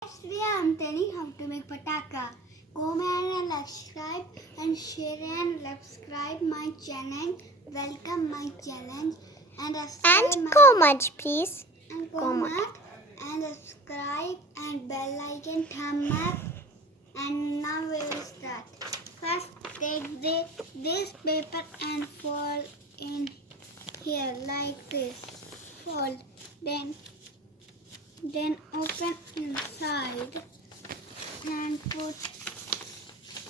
Today I am telling how to make pataka. Comment and subscribe and share and subscribe my channel. Welcome my channel and subscribe And comment please. and comment and subscribe and bell icon thumb up. And now we will start. First take this paper and fold in here like this. Fold. Then open inside and put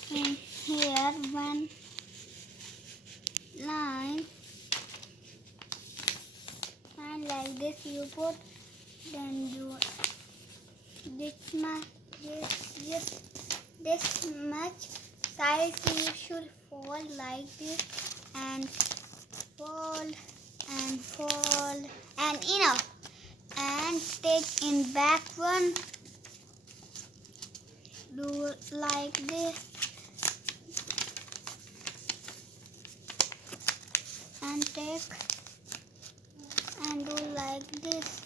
in here one line, and like this you put, then do this much size you should fold like this and fold and enough. And take in back one, do like this and take and do like this,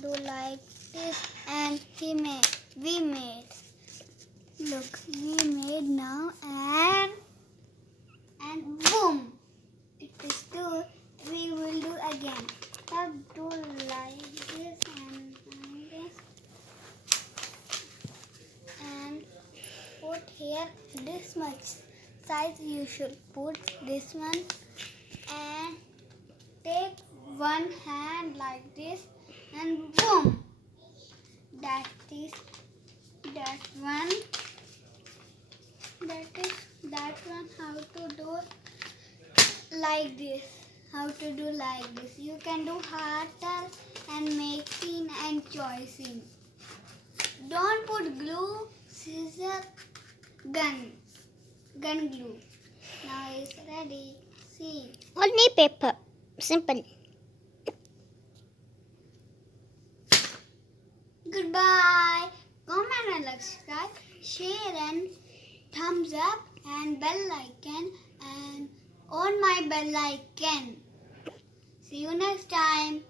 do like this, and we made look, we made now, and boom, it is good. We will do again. Now do like this and this, and put here this much size you should put this one, and take one hand like this and boom, that one how to do like this. How to do like this. You can do harder and making and choosing. Don't put glue, scissor, gun glue. Now it's ready. See. Only paper. Simple. Goodbye. Comment and subscribe, share and thumbs up and bell icon and on my bell icon. See you next time.